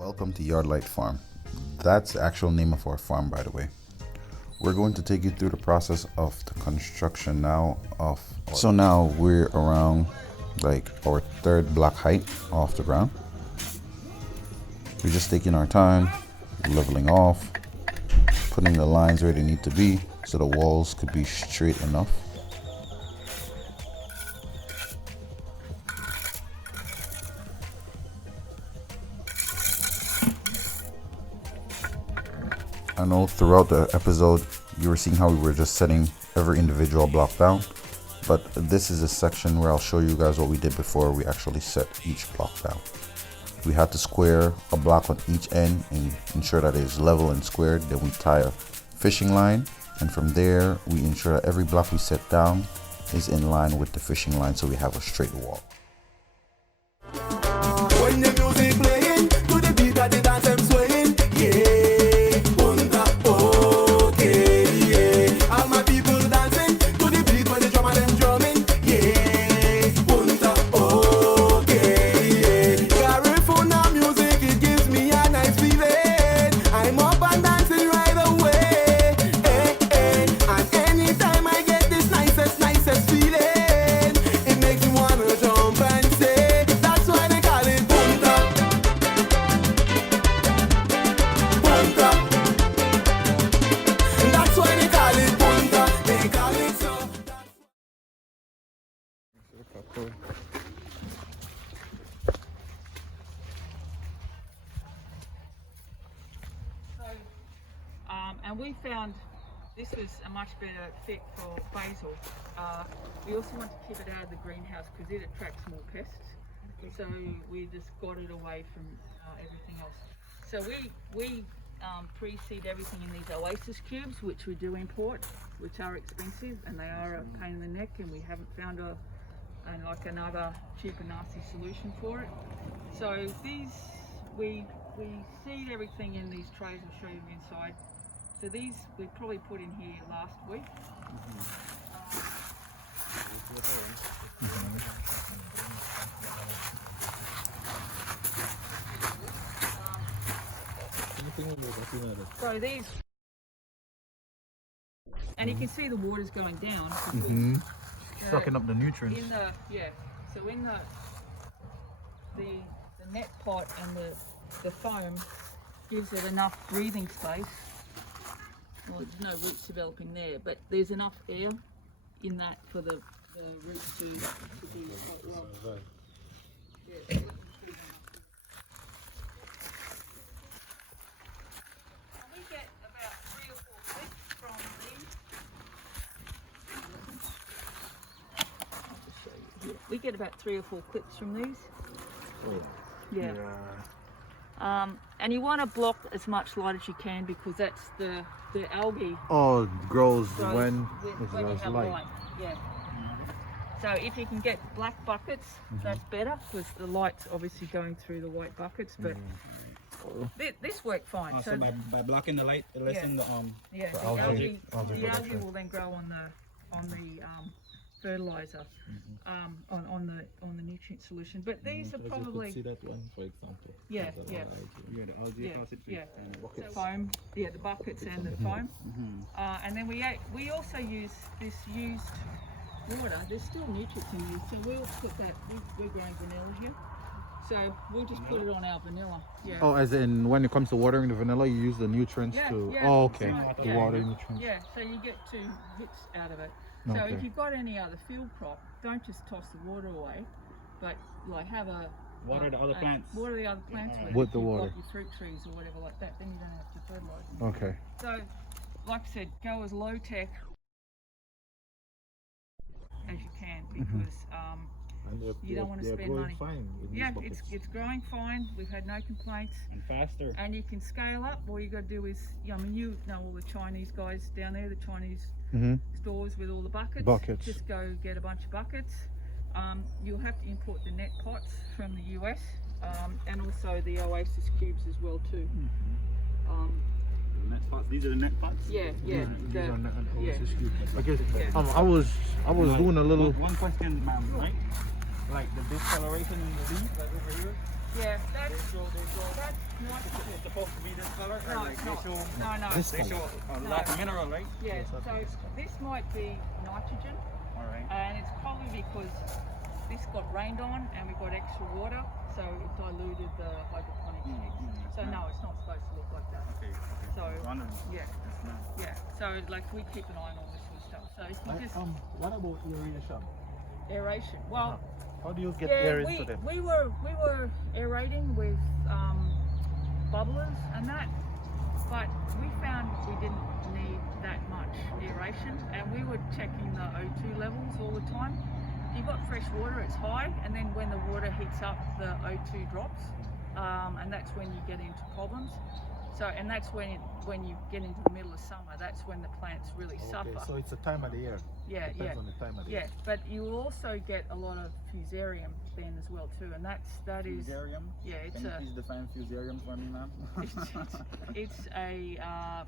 Welcome to Yardlight Farm. That's the actual name of our farm, by the way. We're going to take you through the process of the construction now so now we're around like our third block height off the ground. We're just taking our time, leveling off, putting the lines where they need to be so the walls could be straight enough. I know throughout the episode you were seeing how we were just setting every individual block down, but this is a section where I'll show you guys what we did before we actually set each block down. We had to square a block on each end and ensure that it is level and squared. Then we tie a fishing line, and from there we ensure that every block we set down is in line with the fishing line so we have a straight wall. When the music playing, to the beat of the dance I'm swaying, yeah. And we found this was a much better fit for basil. We also want to keep it out of the greenhouse because it attracts more pests. So we just got it away from everything else. So we pre-seed everything in these Oasis cubes, which we do import, which are expensive and they are a pain in the neck, and we haven't found another cheap and nasty solution for it. So these we seed everything in these trays. I'll show you inside. So these we probably put in here last week. So these, and you can see the water's going down. Sucking up the nutrients. So in the net pot and the foam gives it enough breathing space. Well, there's no roots developing there, but there's enough air in that for the roots to be quite well. Yeah. We get about 3 or 4 clips from these. I'll just show you here. We get about 3 or 4 clips from these. Oh. Yeah. And you want to block as much light as you can because that's the algae. Oh, it grows when you have light. Yeah. So if you can get black buckets, that's better because the light's obviously going through the white buckets. But this worked fine. So by blocking the light, it lessens the algae will then grow on the fertilizer, on the nutrient solution. But these are probably. You could see that one, for example. Yeah. The algae the foam, the buckets and the foam, and then we also use this used water. There's still nutrients in here, so we'll put that. We're growing vanilla here, so we'll just put it on our vanilla. Yeah. Oh, as in when it comes to watering the vanilla, you use the nutrients to. Oh, okay. Right. The water nutrients. Yeah, so you get 2 hits out of it. So if you've got any other field crop, don't just toss the water away, but like have a water the other plants. Water the other plants with the water. Like your fruit trees or whatever like that. Then you don't have to fertilize them. Okay. So, like I said, go as low tech as you can because you don't want to spend money. Fine yeah, it's growing fine. We've had no complaints. And faster. And you can scale up. All you got to do is, you know all the Chinese guys down there, the Chinese stores with all the buckets. Just go get a bunch of buckets. You'll have to import the net pots from the US and also the Oasis cubes as well too. Net pots. These are the net pots. Yeah. Okay. I was doing a little. One question, ma'am. Right? Like the discoloration in the leaf, like over here. Yeah, that's They show. nitrogen. It's supposed to be this color. Or No, like it's they not. show. No, no. They show a lot of mineral, right? Yeah, so this might be nitrogen, All right. and it's probably because this got rained on and we got extra water, so it diluted the hydroponics mix. So no, it's not supposed to look like that. Okay. So Wonderful. yeah, That's nice. yeah. So like we keep an eye on all this sort of stuff. So if you just What about aeration? aeration, well, How do you get yeah, air into them? we were aerating with bubblers and that, but we found we didn't need that much aeration, and we were checking the O2 levels all the time. If you've got fresh water, it's high, and then when the water heats up, the O2 drops, and that's when you get into problems. So, and that's when you get into the middle of summer, that's when the plants really suffer. So it's the time of the year. Yeah, Depends yeah. on the time of the Yeah, year. but you also get a lot of fusarium then as well too, and that is Fusarium. yeah, it's Can you a please define fusarium for me, ma'am? it's a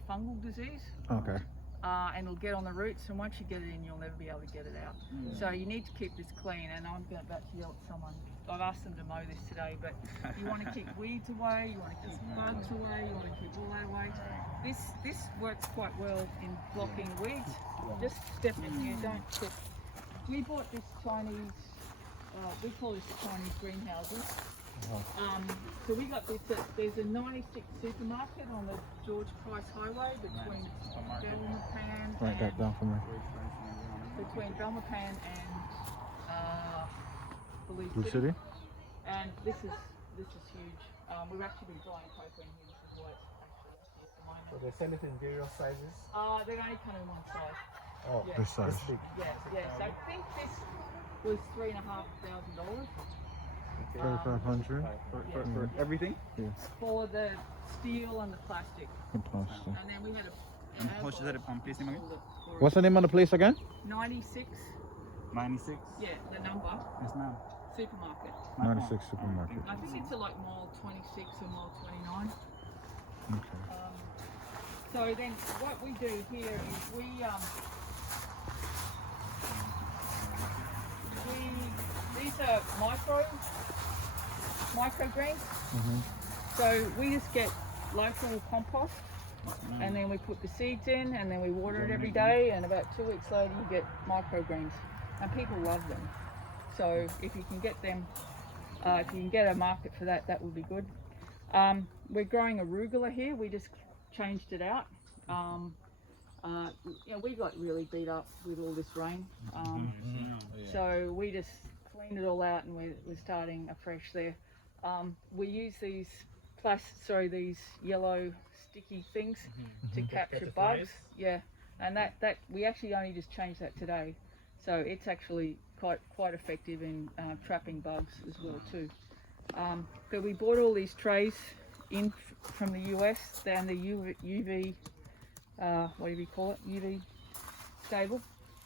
fungal disease, Okay. and it'll get on the roots, and once you get it in, you'll never be able to get it out. So you need to keep this clean, and I'm about to yell at someone. I've asked them to mow this today, but you want to keep weeds away, you want to keep bugs away, you want to keep all that away. This works quite well in blocking weeds. Just step in here, don't step. We bought this Chinese, we call this Chinese greenhouses. So we got this, there's a 96 supermarket on the George Price Highway between Belmopan Write that down for me. and Blue Blue City? And this is huge. We've actually been buying cocoa in here, which is why it's actually empty at the moment. So they sell it in various sizes? They only come in one size. Oh, Yeah. this size. Big. Yeah. So I think this was $3,500 $3,500 For everything? for the steel and the plastic. Fantastic. And then we had And how much is that on place name again? What's the name of the place again? 96. 96. Yeah, the number. Yes, ma'am. Supermarket. 96 supermarket. I think it's like mall 26 or mall 29. Okay. So then what we do here is these are microgreens. So we just get local compost, and then we put the seeds in, and then we water it every day, and about 2 weeks later you get microgreens, and people love them. So if you can get them, if you can get a market for that, that would be good. We're growing arugula here. We just changed it out. We got really beat up with all this rain. So we just cleaned it all out, and we're starting afresh there. We use these these yellow sticky things to capture bugs. Yeah, and that we actually only just changed that today. So it's actually quite effective in trapping bugs as well too. But we bought all these trays in from the US. They're in the UV, whatever you call it, UV stable.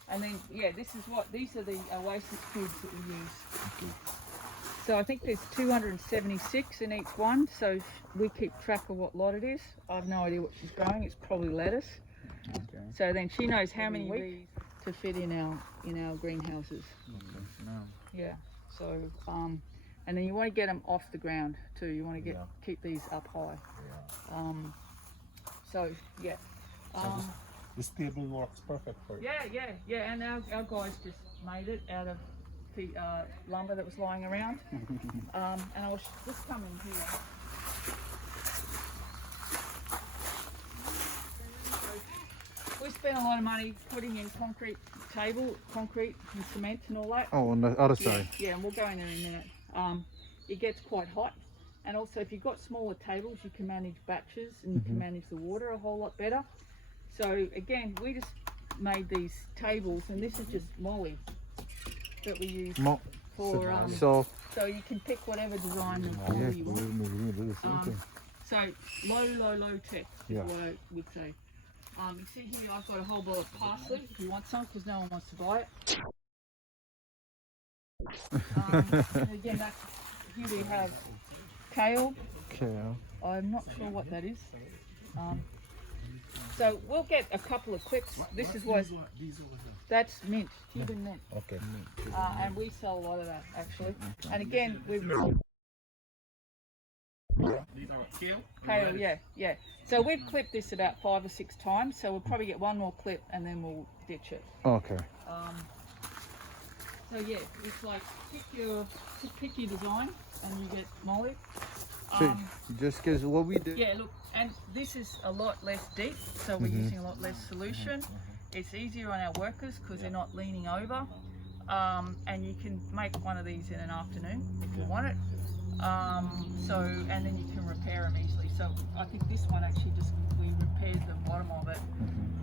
And then these are the Oasis cubes that we use. So I think there's 276 in each one. So we keep track of what lot it is. I have no idea what she's growing. It's probably lettuce. Okay. So then she knows how many weeks to fit in our greenhouses. Yeah. So and then you want to get them off the ground too. You want to keep these up high. So yeah. This table works perfect for you. Yeah. And our guys just made it out of the lumber that was lying around. And I'll just come in here. We spent a lot of money putting in concrete and cement and all that. Oh, on the other side. Yeah, and we'll go in there in a minute. It gets quite hot, and also if you've got smaller tables, you can manage batches and you can manage the water a whole lot better. So again, we just made these tables, and this is just molly that we use for so you can pick whatever design and quality you want. So low tech is what I would say. You see here I've got a whole bowl of parsley if you want some, because no one wants to buy it. And again, here we have kale. I'm not sure what that is. So we'll get a couple of clips. This is what That's mint, Cuban mint. Okay. And we sell a lot of that actually. And again, we've These are kale? kale, yeah. So we've clipped this about 5 or 6 times. So we'll probably get one more clip and then we'll ditch it. Okay. So yeah, it's like pick your design and you get molly. So just because what we did. Yeah, look, and this is a lot less deep, so we're using a lot less solution. It's easier on our workers because they're not leaning over. And you can make one of these in an afternoon if you want it. And then you can repair them easily. So I think this one actually we repaired the bottom of it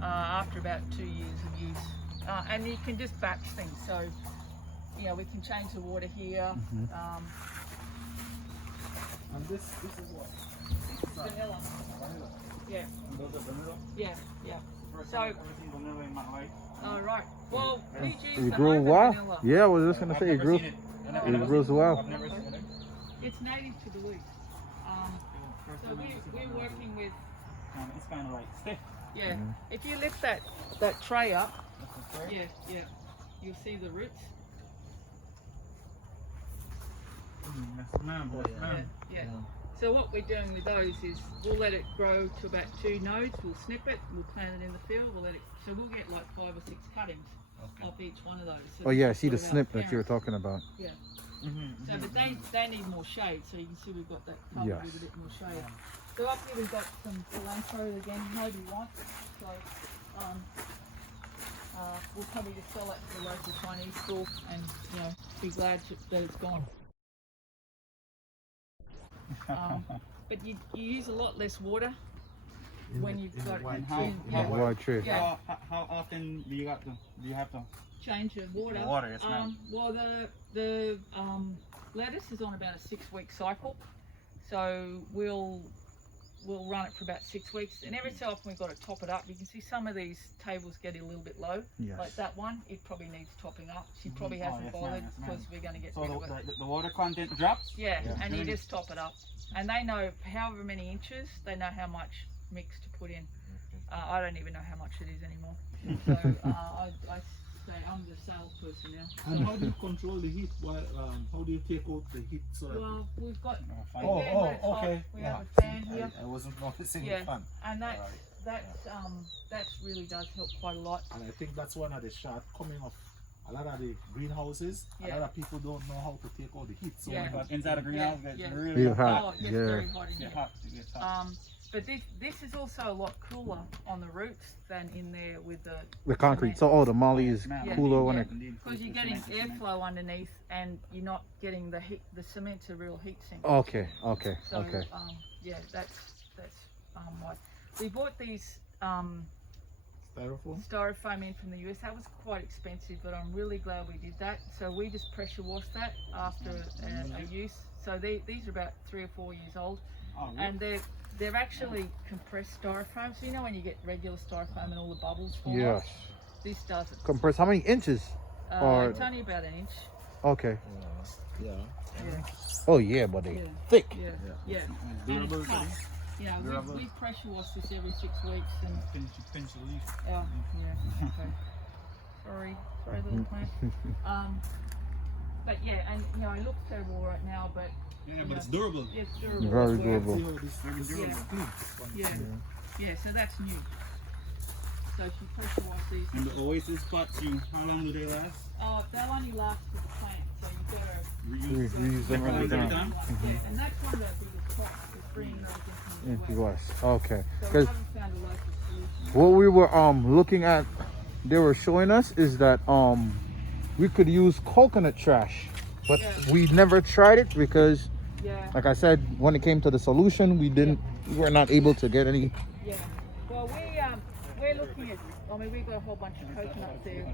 after about 2 years of use. And you can just batch things. So, you know, we can change the water here. And this is what? Vanilla. Vanilla. Yeah, And those are vanilla? yeah. First So- time I've ever seen vanilla in my life. Oh, right. Well, we use It the grew Hydro well. vanilla. Yeah, I was just gonna I've say it never grew. seen it. It grows well. I've never seen it. It's native to Duluth. So we're working with, It's kind of like stiff. yeah. If you lift that tray up, yeah, you'll see the roots. Yeah. So what we're doing with those is we'll let it grow to about 2 nodes. We'll snip it. We'll plant it in the field. So we'll get like 5 or 6 cuttings off each one of those. So Oh yeah, I see the sort of snip our that you were parents. talking about. Yeah. So, but they need more shade. So you can see we've got that covered Yes. with a bit more shade. So up here we've got some cilantro again. Nobody wants. So we'll probably just sell that to the local Chinese school and be glad that it's gone. But you use a lot less water when you've got it. White tree. Yeah. How often do you have to Change the water. The water, yes, ma'am. Well, the lettuce is on about a 6-week cycle, so we'll run it for about 6 weeks, and every so often we've got to top it up. You can see some of these tables get a little bit low, Yes. like that one. It probably needs topping up. She probably Oh, hasn't yes, bothered ma'am, yes, ma'am. because we're going to get So rid of it. the water content drops? Yeah, and you Mm. just top it up, and they know however many inches, they know how much mix to put in. I don't even know how much it is anymore. So I say I'm the salesperson now. And how do you control the heat? How do you take out the heat? So that Well, we've got again, Oh, when it's hot, okay. we Yeah. have a fan here, I wasn't noticing Yeah. the fan. and that really does help quite a lot. And I think that's one of the shortcomings of a lot of the greenhouses. A Yeah. lot of people don't know how to take out the heat. So Yeah. But inside the greenhouse gets Yeah. really Real hot. hot. Oh, it gets yeah. very hot in It here. gets hot. It gets hot. But this is also a lot cooler on the roots than in there with The concrete. So the molly is Yeah. cooler when Yeah. it. Indeed. because you're getting airflow underneath and you're not getting the heat. The cement's a real heat sink. Okay. So Okay. yeah, that's why we bought these styrofoam. styrofoam in from the US. That was quite expensive, but I'm really glad we did that. So we just pressure washed that after a use. So these are about 3 or 4 years old, Oh, really? and they're actually compressed styrofoam. So you know when you get regular styrofoam and all the bubbles fall Yes. off? This doesn't. Compressed. How many inches? or- It's only about an inch. Okay. Yeah. Yeah, Oh yeah, but they Yeah. thick. yeah. And Durable. it's tough. Yeah, we pressure wash this every 6 weeks, and Pinch the leaf. yeah. Okay. Sorry, little plant. But yeah, and it looks terrible right now, but Yeah, but it's durable. it's durable. Very as well. durable. See how this Very is durable. clean. Yeah, so that's new. So she pressure wash these. And the oasis pots, how long do they last? Oh, they'll only last for the plant, so you've got to. Reuse them every time. Yeah, and that's one of the biggest costs, is bringing those into Into the US. us. Okay. So we Because haven't found a local solution. what we were looking at, they were showing us is that we could use coconut trash, but Yeah. we never tried it because, Yeah. like I said, when it came to the solution, we were not able to get any. Yeah. Well, we're looking at. I mean, we've got a whole bunch of coconuts there.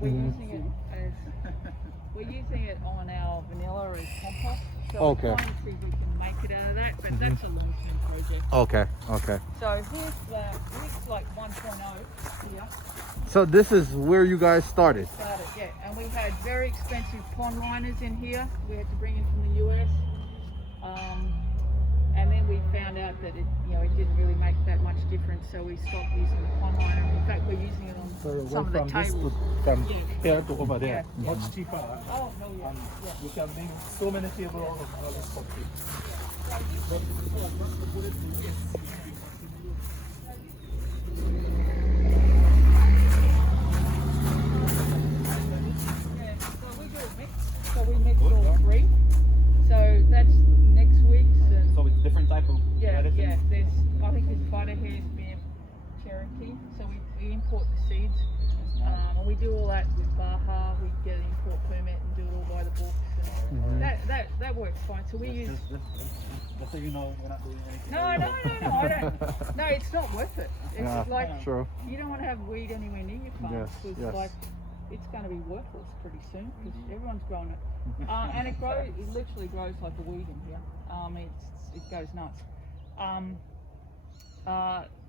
We're using it on our vanilla as compost. So Okay. we're trying to see if we can make it out of that, but that's a long-term project. Okay. So here's like 1.0 here. So this is where you guys started. Started, yeah. And we had very expensive pond liners in here. We had to bring in from the US. And then we found out that that it, it didn't really make that much difference, so we stopped using the pond liner. In fact, we're using it on So some of the from this tables. from Yeah. here to over there, Yeah. much cheaper. Oh, hell yeah. And Yeah. you can bring so many tables out of all this country. Yeah, so we do a mix. So we mix all three. So that's next week's and So it's different type of yeah, medicine? yeah. I think there's Butterhair's being Cherokee. So we import the seeds. And we do all that with Baja. We get an import permit and do it all by the books. And that works fine. So we use. Just so you know, we're not doing anything. No, I don't. No, it's not worth it. It's Yeah, like true. you don't want to have weed anywhere near your farm Yes, because yes. like it's going to be worthless pretty soon because everyone's growing it, and it grows. It literally grows like a weed in here. It goes nuts.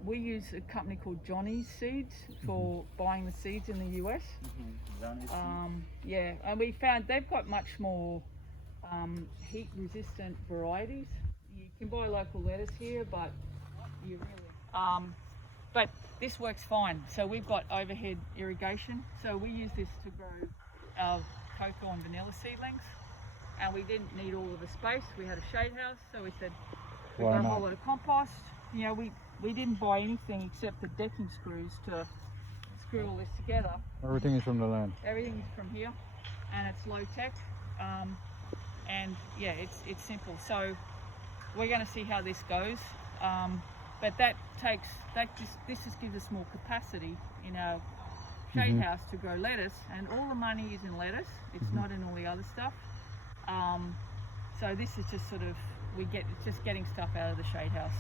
We use a company called Johnny's Seeds for buying the seeds in the US. Yeah, and we found they've got much more heat-resistant varieties. You can buy local lettuce here, but you really but this works fine. So we've got overhead irrigation. So we use this to grow our cocoa and vanilla seedlings, and we didn't need all of the space. We had a shade house, so we said we've Why got a not? whole lot of compost. We didn't buy anything except the decking screws to screw all this together. Everything is from the land. Everything is from here, and it's low tech, and yeah, it's simple. So we're going to see how this goes, but this just gives us more capacity in our shade house to grow lettuce, and all the money is in lettuce. It's not in all the other stuff. So this is just sort of it's just getting stuff out of the shade house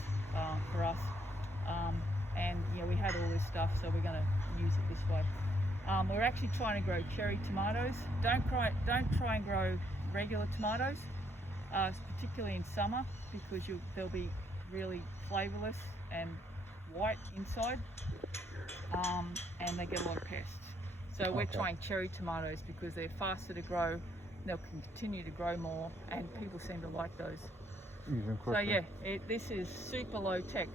for us. And we had all this stuff, so we're going to use it this way. We're actually trying to grow cherry tomatoes. Don't try and grow regular tomatoes, particularly in summer, because they'll be really flavourless and white inside, and they get a lot of pests. So we're trying cherry tomatoes because they're faster to grow, they'll continue to grow more, and people seem to like those. Even quicker. So yeah, this is super low tech.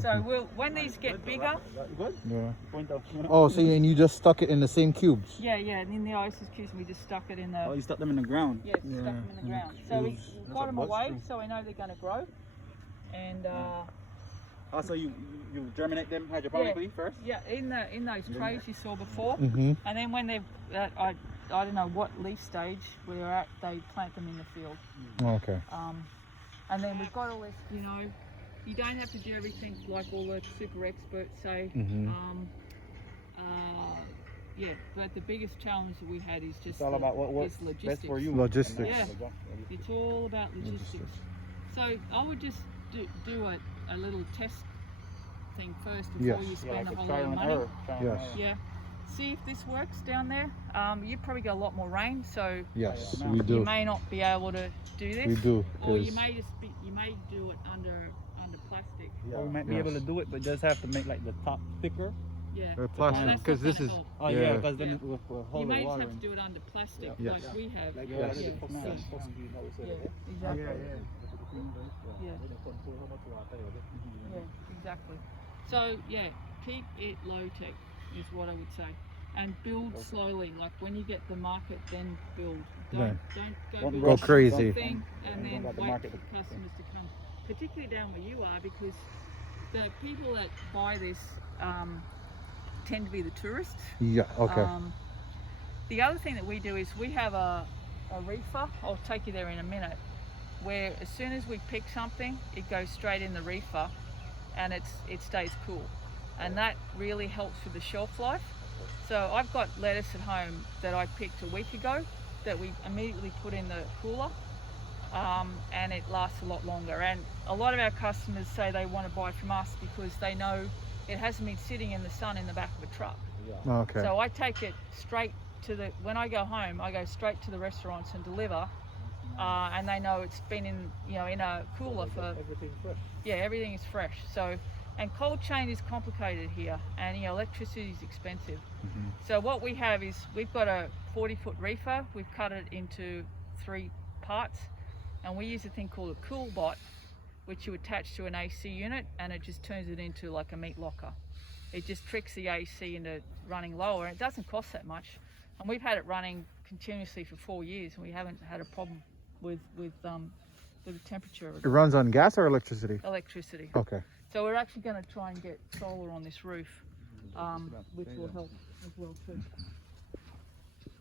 So when these get bigger, Good? Yeah. Point of, Oh, so and you just stuck it in the same cubes? yeah, and in the ISIS cubes we just stuck it in the Oh, you stuck them in the ground? stuck them in the ground. So we got them away, so we know they're going to grow. And Also, you germinate them hydroponically first? yeah, in those trays you saw before, Mm-hmm. and then when they're at, I don't know what leaf stage we're at, they plant them in the field. Okay. And then we've got all this, you don't have to do everything like all the super experts say. Yeah, but the biggest challenge that we had is just It's all about what works is logistics. best for you. Logistics. Yeah. It's all about logistics. So I would just do a little test thing first before Yes. you spend like a a whole lot trial of and money. error. Trial and Yes. error. Yeah. See if this works down there. You probably got a lot more rain, so Yes, Yeah. we you do. may not be able to do this. We do. Or you 'cause- may you may do it under plastic. Or we might be Yes. able to do it, but just have to make like the top thicker. Yeah. plastic, That's because not this gonna is. help. Oh Yeah. yeah, because then Yeah. it will You hold the may just water. have to do it under plastic Yeah. like we have. Like yeah, yeah, yeah, the yeah, supposed to be now, so exactly. they don't control how much water you get. Yeah, exactly. So yeah, keep it low tech is what I would say, and build slowly. Like when you get the market, then build. Don't go Don't build go crazy. something and Yeah, then don't let the wait market for to- customers to come. Particularly down where you are, because the people that buy this tend to be the tourists. Yeah. Okay. The other thing that we do is we have a reefer. I'll take you there in a minute. Where as soon as we pick something, it goes straight in the reefer, and it stays cool, and that really helps with the shelf life. So I've got lettuce at home that I picked a week ago that we immediately put in the cooler, and it lasts a lot longer. And a lot of our customers say they want to buy from us because they know it hasn't been sitting in the sun in the back of a truck. Okay. So I take it straight to when I go home, I go straight to the restaurants and deliver, and they know it's been in a cooler for, Everything fresh. yeah, everything is fresh. So, and cold chain is complicated here, and electricity is expensive. So what we have is we've got a 40-foot reefer. We've cut it into 3 parts, and we use a thing called a cool bot, which you attach to an AC unit, and it just turns it into like a meat locker. It just tricks the AC into running lower, and it doesn't cost that much. And we've had it running continuously for 4 years, and we haven't had a problem with the temperature of It runs on gas or electricity? electricity. Okay. So we're actually going to try and get solar on this roof, which will help as well too.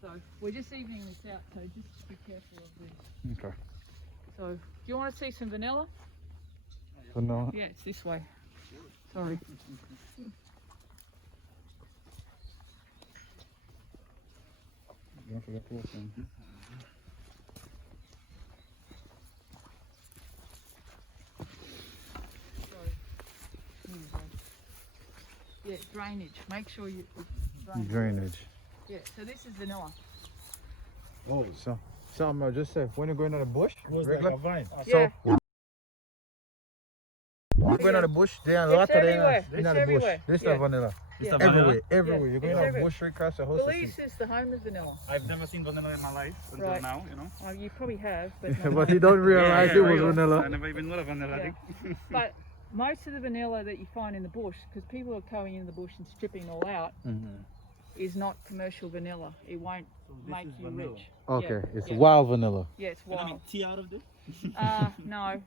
So we're just evening this out, so just be careful of this. Okay. So do you want to see some vanilla? So no. Yeah, it's this way. Sorry. Don't forget to listen. Sorry. Here you go. Yeah, drainage. Make sure you Drainage. Yeah, so this is vanilla. Oh, So I'm just say when you're going on the bush, it was regular, like a vine. Yeah. you're going on the bush, there are a It's lot of them everywhere. in It's the bush. everywhere. This Yeah. is vanilla. Yeah. Everywhere, everywhere. Yeah, You're going it's on a everywhere. bush right across the house. Belize is the home of vanilla. I've never seen vanilla in my life until Right. now, you know. Oh, you probably have, but not But mine. you don't realize it was I vanilla. never even knew of vanilla. I Yeah. think. But most of the vanilla that you find in the bush, because people are going in the bush and stripping it all out, is not commercial vanilla. It won't make is you vanilla. rich. Okay, Yeah, it's yeah. wild vanilla. Yeah, it's Can I wild. make tea out of this? No.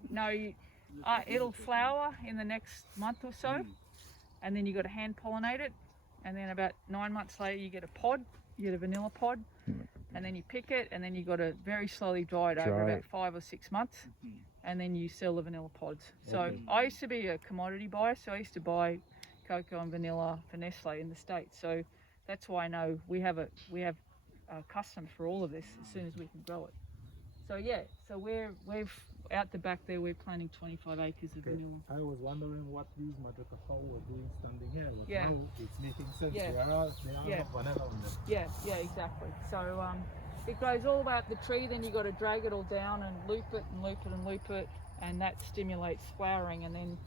It'll flower in the next month or so, and then you got to hand pollinate it, and then about 9 months later you get a pod. You get a vanilla pod, and then you pick it, and then you got to very slowly dry it over Dry about it. 5 or 6 months, and then you sell the vanilla pods. So I used to be a commodity buyer, so I used to buy cocoa and vanilla for Nestle in the States. So that's why I know we have a custom for all of this as soon as we can grow it. So yeah, so we've out the back there we're planting 25 acres of vanilla. I was wondering what these Madrid Cow were doing standing here. But Yeah. now it's making sense. Yeah. They are Yeah. vanilla on them. Yeah, exactly. So it grows all about the tree, then you got to drag it all down and loop it and loop it and loop it, and that stimulates flowering, and then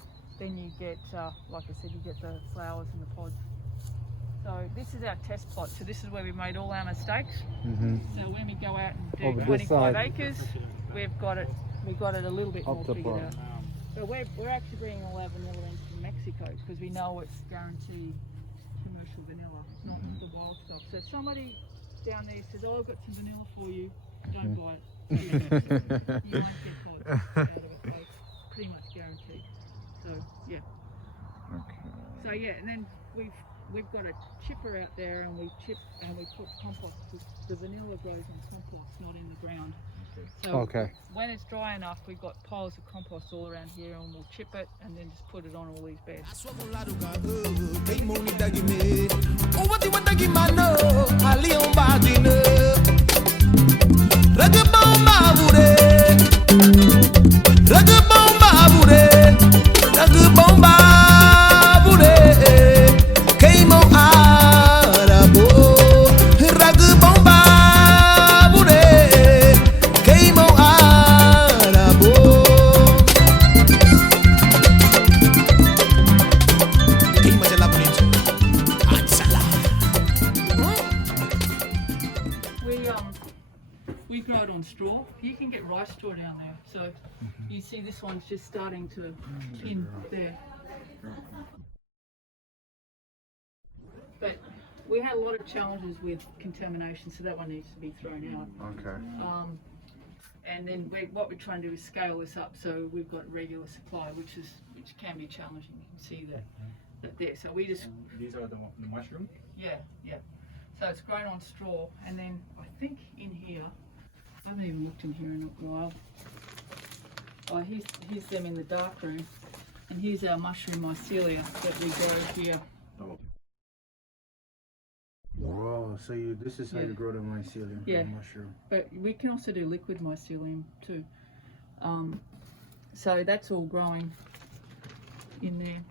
you get, like I said, you get the flowers and the pods. So this is our test plot. So this is where we made all our mistakes. So when we go out and do Over this 25 side. acres, we've got it a little bit Up more the figured front. out. But we're actually bringing all our vanilla in from Mexico because we know it's guaranteed commercial vanilla, not the wild stuff. So if somebody down there says, "Oh, I've got some vanilla for you," don't buy it. You won't get pods out of it. So it's pretty much guaranteed. So yeah. So yeah, and then we've got a chipper out there, and we chip and we put compost. The vanilla grows on compost, not in the ground. So Okay. when it's dry enough, we've got piles of compost all around here, and we'll chip it and then just put it on all these beds. We grow it on straw. You can get rice straw down there. So you see this one's just starting to pin there. But we had a lot of challenges with contamination, so that one needs to be thrown out. Okay. And then what we're trying to do is scale this up so we've got regular supply, which can be challenging. You can see that there. So we just These are the mushroom. yeah. So it's grown on straw, and then I think in here, I haven't even looked in here in a while. Oh, here's them in the dark room, and here's our mushroom mycelia that we grow here. Wow, so this is how Yeah. you grow the mycelium Yeah. mushroom. But we can also do liquid mycelium too. So that's all growing in there.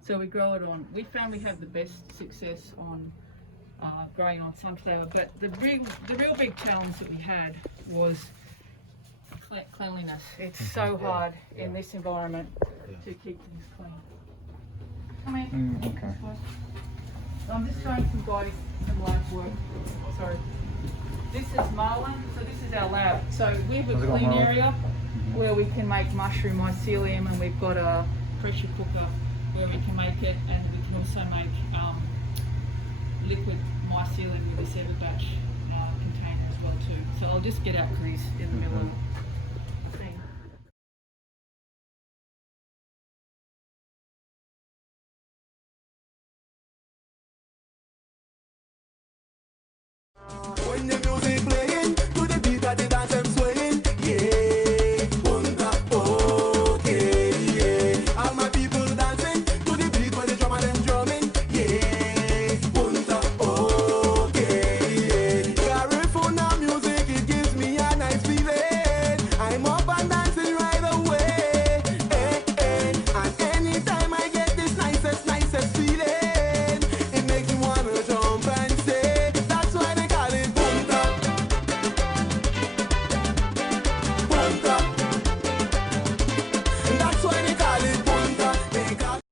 So we grow it on. We found we have the best success on growing on sunflower, but the real big challenge that we had was cleanliness. It's so hard in this environment to keep things clean. Come in. Okay. I'm just showing some guys some lab work. Sorry. This is Marlon, so this is our lab. So we have a How's it going, clean Marlon? area, where we can make mushroom mycelium, and we've got a pressure cooker where we can make it, and we can also make liquid mycelium with this Everbatch container as well too. So I'll just get out Chris in the middle of